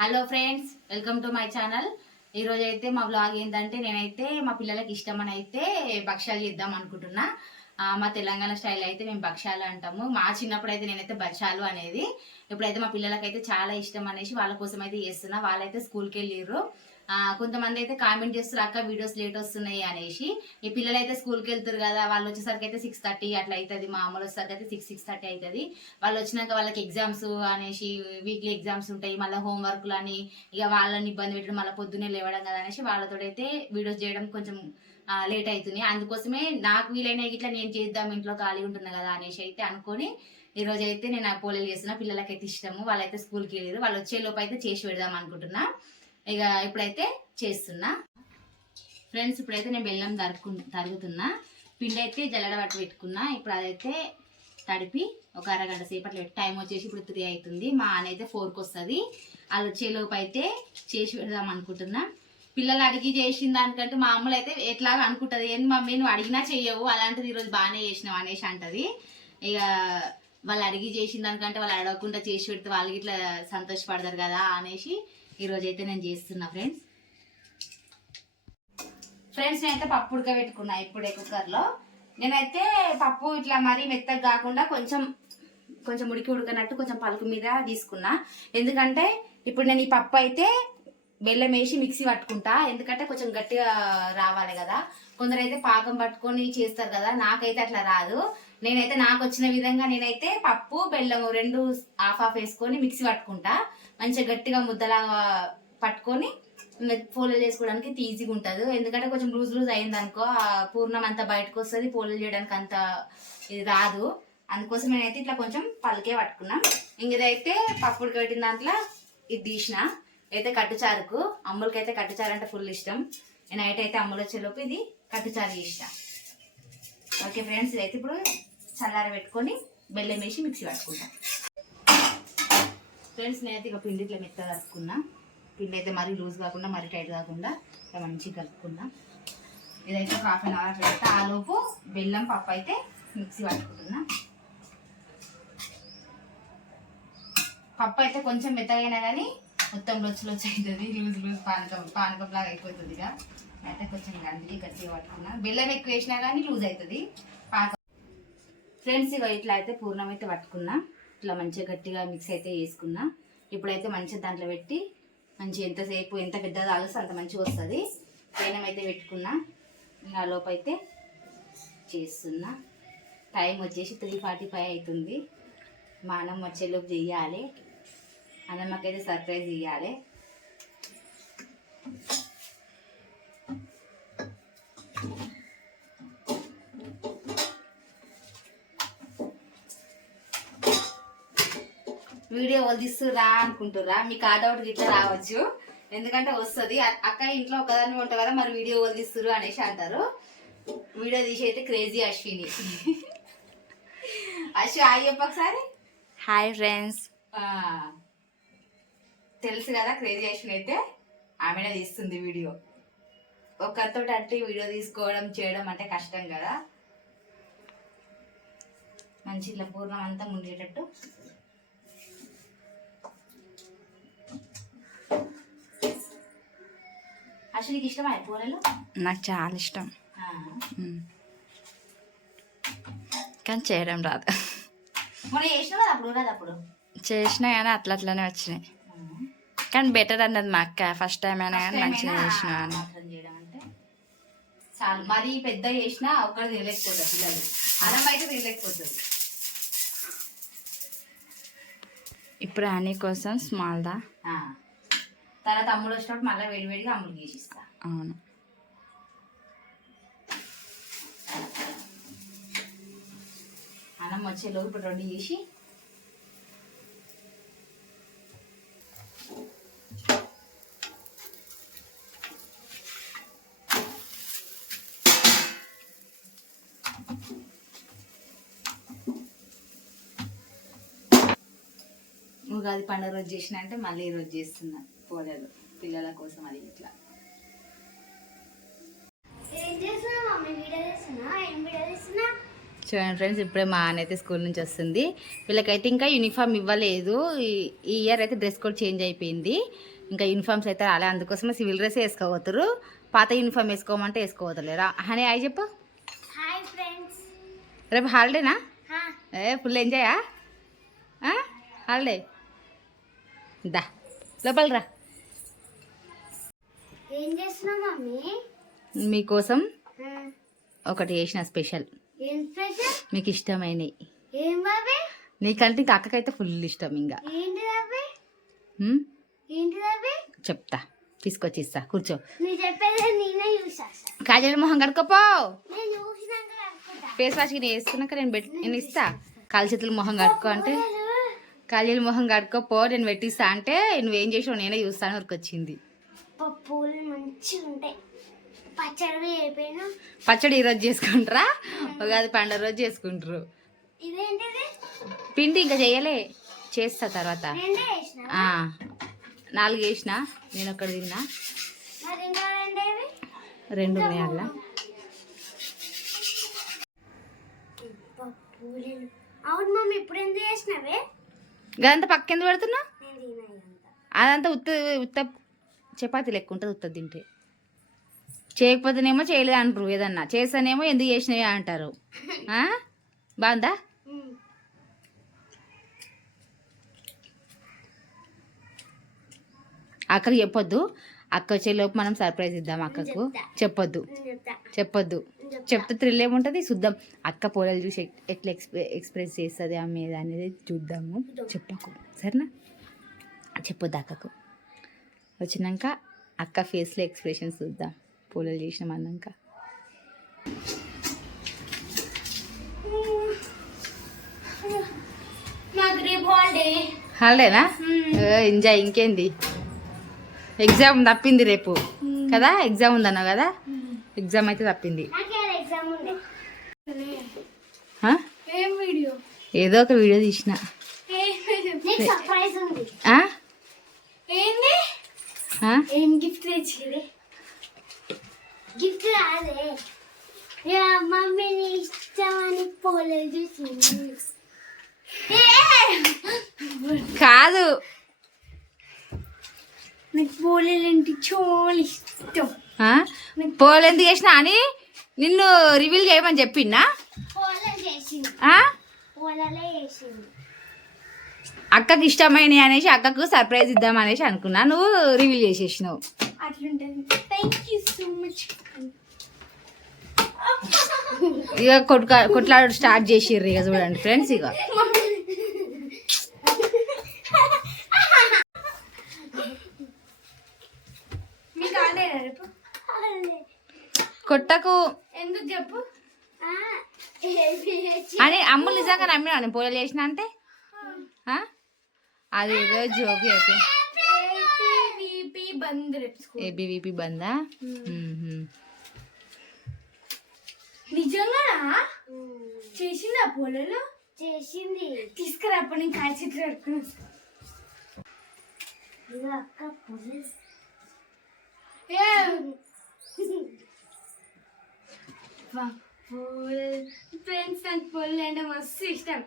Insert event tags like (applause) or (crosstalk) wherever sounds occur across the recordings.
Hello friends welcome to my channel ఈరోజు అయితే మా బ్లాగ్ ఏంటంటే నేనైతే మా పిల్లలకి ఇష్టమని అయితే భక్ష్యాలు చేద్దాం అనుకుంటున్నా. మా తెలంగాణ స్టైల్ అయితే మేము భక్ష్యాలు అంటాము. మా చిన్నప్పుడు అయితే నేనైతే భక్ష్యాలు అనేది ఇప్పుడైతే మా పిల్లలకైతే చాలా ఇష్టం అనేసి వాళ్ళ కోసం అయితే చేస్తున్నా. వాళ్ళైతే స్కూల్కి వెళ్ళిర్రు. కొంతమంది అయితే కామెంట్ చేస్తారు అక్క వీడియోస్ లేట్ వస్తున్నాయి అనేసి. ఈ పిల్లలు అయితే స్కూల్కి వెళ్తారు కదా వాళ్ళు వచ్చేసరికి అయితే సిక్స్ థర్టీ అట్లా అవుతుంది మా వచ్చేసరికి అయితే సిక్స్ సిక్స్ థర్టీ అవుతుంది వాళ్ళు వచ్చినాక వాళ్ళకి ఎగ్జామ్స్ అనేసి వీక్లీ ఎగ్జామ్స్ ఉంటాయి మళ్ళీ హోంవర్క్లు అని ఇక వాళ్ళని ఇబ్బంది పెట్టడం మళ్ళీ పొద్దున్నే లేవడం కదా అనేసి వాళ్ళతో అయితే వీడియోస్ చేయడం కొంచెం లేట్ అవుతుంది అందుకోసమే నాకు వీలైన ఇట్లా నేను చేద్దాం ఇంట్లో ఖాళీ ఉంటున్నా కదా అనేసి అయితే అనుకొని ఈ రోజు అయితే నేను ఆ పోలేలు చేస్తున్నా. పిల్లలకైతే ఇష్టము వాళ్ళైతే స్కూల్కి వెళ్ళారు వాళ్ళు వచ్చే లోపు అయితే చేసి పెడదాం అనుకుంటున్నా. ఇక ఇప్పుడైతే చేస్తున్నా. ఫ్రెండ్స్ ఇప్పుడైతే నేను బెల్లం తరుకు తరుగుతున్నా. పిండి అయితే జల్లడ పట్టు పెట్టుకున్నా. ఇప్పుడు అదైతే తడిపి ఒక అరగంట సేపట్లో టైం వచ్చేసి ఇప్పుడు త్రీ అవుతుంది మా ఆయన అయితే ఫోర్కి వస్తుంది. అది వచ్చేలోపు అయితే చేసి పెడదాం అనుకుంటున్నా. పిల్లలు అడిగి చేసిన దానికంటే మా అమ్మలు అయితే ఎట్లా అనుకుంటుంది. ఏంది మమ్మీ నువ్వు అడిగినా చెయ్యవు. అలాంటిది ఈరోజు బాగానే చేసినావు అనేసి అంటది. ఇక వాళ్ళు అడిగి చేసిన దానికంటే వాళ్ళు అడగకుండా చేసి పెడితే వాళ్ళకి ఇట్లా సంతోషపడతారు కదా అనేసి ఈరోజు అయితే నేను చేస్తున్నా ఫ్రెండ్స్. ఫ్రెండ్స్ నేనైతే పప్పు ఉడకబెట్టుకున్నా ఇప్పుడే కుక్కర్లో. నేనైతే పప్పు ఇట్లా మరీ మెత్తగా కాకుండా కొంచెం కొంచెం ఉడికి ఉడకనట్టు కొంచెం పలుకు మీద తీసుకున్నా. ఎందుకంటే ఇప్పుడు నేను ఈ పప్పు అయితే బెల్లం వేసి మిక్సీ పట్టుకుంటా. ఎందుకంటే కొంచెం గట్టిగా రావాలి కదా. కొందరైతే పాకం పట్టుకొని చేస్తారు కదా. నాకైతే అట్లా రాదు. నేనైతే నాకు వచ్చిన విధంగా నేనైతే పప్పు బెల్లం రెండు హాఫ్ హాఫ్ వేసుకొని మిక్సీ పట్టుకుంటా. మంచిగా గట్టిగా ముద్దలాగా పట్టుకొని పోలేలు చేసుకోవడానికి ఈజీగా ఉంటుంది. ఎందుకంటే కొంచెం లూజ్ లూజ్ అయింది అనుకో పూర్ణం అంతా బయటకు వస్తుంది పోలేలు చేయడానికి అంత ఇది రాదు. అందుకోసం నేనైతే ఇట్లా కొంచెం పలికే పట్టుకున్నా. ఇంకదైతే పప్పుడు కట్టిన దాంట్లో ఇది తీసిన. అయితే కట్టుచారుకు అమ్ములకైతే కట్టుచారు అంటే ఫుల్ ఇష్టం. నైట్ అయితే అమ్ములు వచ్చేలోపు ఇది కట్టుచారు చేసిన. ఓకే ఫ్రెండ్స్ ఇదైతే ఇప్పుడు చల్లార పెట్టుకొని బెల్లం వేసి మిక్సీ పట్టుకుంటా. ఫ్రెండ్స్ నేనైతే ఇక పిండి ఇట్లా మెత్తగా కలుపుకున్నా. పిండి అయితే మరీ లూజ్ కాకుండా మరీ టైట్ కాకుండా ఇట్లా మంచిగా కలుపుకున్నా. ఇదైతే ఒక హాఫ్ అన్ అవర్ అట్లా పెడితే ఆలోపు బెల్లం పప్పు అయితే మిక్సీ పట్టుకుంటున్నా. పప్పు అయితే కొంచెం మెత్తగైనా కానీ మొత్తం లొచ్చు లొచ్చు అవుతుంది లూజ్ లూజ్ పానకం పానకం లాగా అయిపోతుంది ఇక. అయితే కొంచెం గండి గట్టిగా పట్టుకున్నా. బెల్లం ఎక్కువ వేసినా కానీ లూజ్ అవుతుంది. పాక. ఫ్రెండ్స్ ఇక ఇట్లా అయితే పూర్ణం అయితే పట్టుకున్నా. ఇట్లా మంచిగా గట్టిగా మిక్స్ అయితే వేసుకున్నా ఇప్పుడైతే మంచిగా దాంట్లో పెట్టి మంచి ఎంతసేపు ఎంత పెద్ద తాగిస్తే అంత మంచిగా వస్తుంది. పెనం అయితే పెట్టుకున్నా. ఇంకా లోపైతే చేస్తున్నా. టైం వచ్చేసి త్రీ ఫార్టీ ఫైవ్ అవుతుంది. మా అన్నం వచ్చేలోపు చెయ్యాలి. అన్నమ్మకైతే సర్ప్రైజ్ ఇవ్వాలి వీడియో వదిలిస్తురా అనుకుంటురా మీకు ఆ డౌట్ ఇట్లా రావచ్చు. ఎందుకంటే వస్తుంది. అక్క ఇంట్లో ఒకదాని ఉంటావు కదా మరి వీడియో వదిలిస్తురు అనేసి అంటారు. వీడియో తీసి అయితే క్రేజీ అశ్విని. (laughs) అశ్వి ఆగి చెప్పు ఒకసారి. Hi friends. తెలుసు కదా క్రేజీ అశ్విని అయితే? ఆమెనే తీస్తుంది వీడియో. ఒకరితో అంటే వీడియో తీసుకోవడం చేయడం అంటే కష్టం కదా. మంచి ఇట్లా పూర్ణం అంతా అశ్వినికి ఇష్టమా పూరలు నాకు చాలా ఇష్టం. కానీ చేయడం రాదు. అప్పుడు చేసినా కానీ అట్లా అట్లనే వచ్చినాయి. కానీ బెటర్ అన్నది మా అక్క ఫస్ట్ టైం అయినా కానీ మంచిగా చేసిన అని. చాలు. మరీ పెద్ద చేసినా తినలేకపోతుంది పిల్లలు అన్నం అయితే తినలేకపోతుంది ఇప్పుడు హనీ కోసం స్మాల్ దా? ఆ. తర్వాత అమ్ములు వచ్చినప్పుడు మళ్ళీ వేడివేడిగా అమ్ములు చేసిస్తా అవును. అన్నం వచ్చేలోపు ఇప్పుడు రెండు చేసి ఉగాది పండుగ రోజు చేసిన అంటే మళ్ళీ ఈ రోజు పోలేలు పిల్లల కోసం అది ఇట్లా. చూడండి ఫ్రెండ్స్ ఇప్పుడే మా ఆయన అయితే స్కూల్ నుంచి వస్తుంది. వీళ్ళకైతే ఇంకా యూనిఫామ్ ఇవ్వలేదు. ఈ- ఈ ఇయర్ అయితే డ్రెస్ కోడ్ చేంజ్ అయిపోయింది. ఇంకా యూనిఫామ్స్ అయితే రాలే. అందుకోసమే సివిల్ డ్రెస్ వేసుకోవతారు పాత యూనిఫామ్ వేసుకోమంటే వేసుకోవతలేరా హనీ అయి చెప్పు. Hi friends. రేపు హాలిడేనా? ఏ ఫుల్ ఎంజాయా? హాలిడే. దా లోపలికి రా. ఏం చేస్తున్నావు మమ్మీ? మీకోసం ఒకటి చేసిన స్పెషల్. ఏం స్పెషల్? మీకు ఇష్టమైనవి. ఏం బాబీ నీకంటే ఇంకా అక్కకైతే ఫుల్ ఇష్టం ఇంకా. ఏంటి బాబీ ఉమ్, ఏంటి బాబీ చెప్తా. తీసుకొచ్చి ఇస్తా కూర్చో. నువ్వు చెప్పేది నేనే చూసా కాజల్ మొహం కడుకోపో నేను చూసినాక అనుకుంటా ఫేస్ వాష్కి నేను వేసుకున్నాక నేను పెట్టి నేను ఇస్తా. కాలు చేతులు మొహం కడుక్కో అంటే. కాజల్ మొహం కడుక్కోపో నేను పెట్టిస్తా అంటే నువ్వేం చేసావు నేనే చూస్తాను వరకు వచ్చింది పప్పులు మంచిగా ఉంటాయి. పచ్చడి అయిపోయినా పచ్చడి ఈరోజు చేసుకుంటారా? ఉగాది పండుగ రోజు చేసుకుంటారు. ఇదేంటిది? పిండి ఇంకా చేయలే. చేస్తా తర్వాత. నాలుగు వేసిన నేను ఒకటి తిన్నా. రెండు ఉన్నాయి అలా? అవును మమ్మీ ఇప్పుడు ఎందుకు చేసినవే? గదంతా పక్క ఎందుకు పెడుతున్నా అదంతా ఉత్త ఉత్త చపాతీ లెక్క ఉంటుంది ఉత్త తింటే. చేయకపోతేనేమో చేయలేదు అంటారు ఏదన్నా. చేస్తానేమో ఎందుకు చేసినవి అంటారు? బాగుందా? అక్కకి చెప్పొద్దు. అక్క వచ్చేలోపు మనం సర్ప్రైజ్ ఇద్దాం అక్కకు. చెప్పొద్దు. చెప్పొద్దు. చెప్తే. థ్రిల్ ఏముంటుంది? చూద్దాం. అక్క పోలలు చూసి ఎట్- ఎట్లా ఎక్స్ప్రె ఎక్స్ప్రెస్ చేస్తుంది ఆమె అనేది చూద్దాము. చెప్పకు. సరేనా? చెప్పొద్దు అక్కకు? వచ్చినాక అక్క ఫేస్లో ఎక్స్ప్రెషన్స్ చూద్దాం. పూలలు చేసినాం అన్నాక హాలిడేనా ఎంజాయ్ ఇంకేంది? ఎగ్జామ్ తప్పింది రేపు. కదా? ఎగ్జామ్ ఉందన్నావు కదా? ఎగ్జామ్ అయితే తప్పింది. ఏదో ఒక వీడియో తీసిన. ఏం గిఫ్ట్ తెచ్చిరే గిఫ్ట్ యా మమ్మీని ఇష్టమని పోలేదు! కాదు. నాకు పోలేదు అంటే చాలా ఇష్టం? పోలు ఎందుకు చేసినా అని నిన్ను రివీల్ చేయమని చెప్పిందా పోలేదు చేసింది? పోలలో చేసింది అక్కకి ఇష్టమైన అనేసి అక్కకు సర్ప్రైజ్ ఇద్దాం అనేసి అనుకున్నా. నువ్వు రివీల్ చేసేసినావు. ఇక కొట్టుక కొట్లాడు స్టార్ట్ చేసిర్రు ఇక చూడండి ఫ్రెండ్స్ ఇక కొట్టకు. ఎందుకు చెప్పు? అని అమ్ములు నిజంగా నమ్మినా నేను పోలలు చేసిన అంటే? అది ఏదో జోక్ స్కూల్ ఏబీవీపీ బందా. నిజంగానా? చేసిందా పోలలో? చేసింది. తీసుకురా అప్పుడు నేను కట్టుకుని అక్క ఫ్రెండ్స్ నాకు పొలం అంటే మస్తు ఇష్టం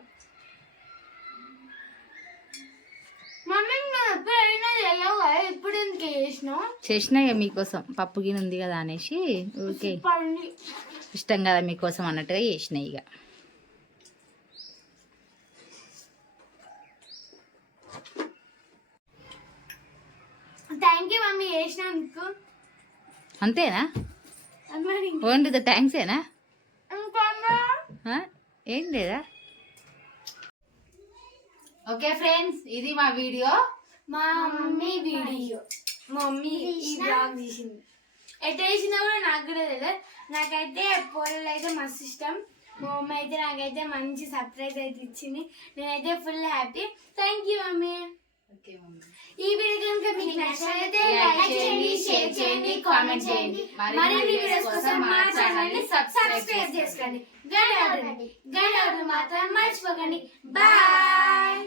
మమ్మీ నువ్వు ఎప్పుడైనా వెళ్ళావు కదా ఎప్పుడు ఎందుకు చేసినావు చేసినా ఇక మీకోసం. పప్పు గిన్నె ఉంది కదా అనేసి. పండి ఇష్టం కదా మీకోసం అన్నట్టుగా చేసిన ఇక. థ్యాంక్ యూ మమ్మీ చేసినందుకు అంతేనా? ఓన్లీ ద థ్యాంక్సేనా? ఏం లేదా? ఓకే ఫ్రెండ్స్ ఇది మా వీడియో. మా మమ్మీ వీడియో. మమ్మీ ఈ బ్లాగ్ తీసింది. ఎట్లా చేసినా కూడా నాకు కూడా తెలియదు. నాకైతే పోలలు అయితే మస్తు ఇష్టం. మా మమ్మీ అయితే నాకైతే మంచి సర్ప్రైజ్ అయితే ఇచ్చింది. నేనైతే full happy thank you mummy. ఈ వీడియో కనుక మీకు నచ్చినట్లయితే లైక్ చేయండి షేర్ చేయండి కామెంట్ చేయండి. మరిన్ని వీడియోస్ కోసం మా ఛానల్ని సబ్స్క్రైబ్ చేసుకోండి. గంట గంట మాత్రం మర్చిపోకండి. బాయ్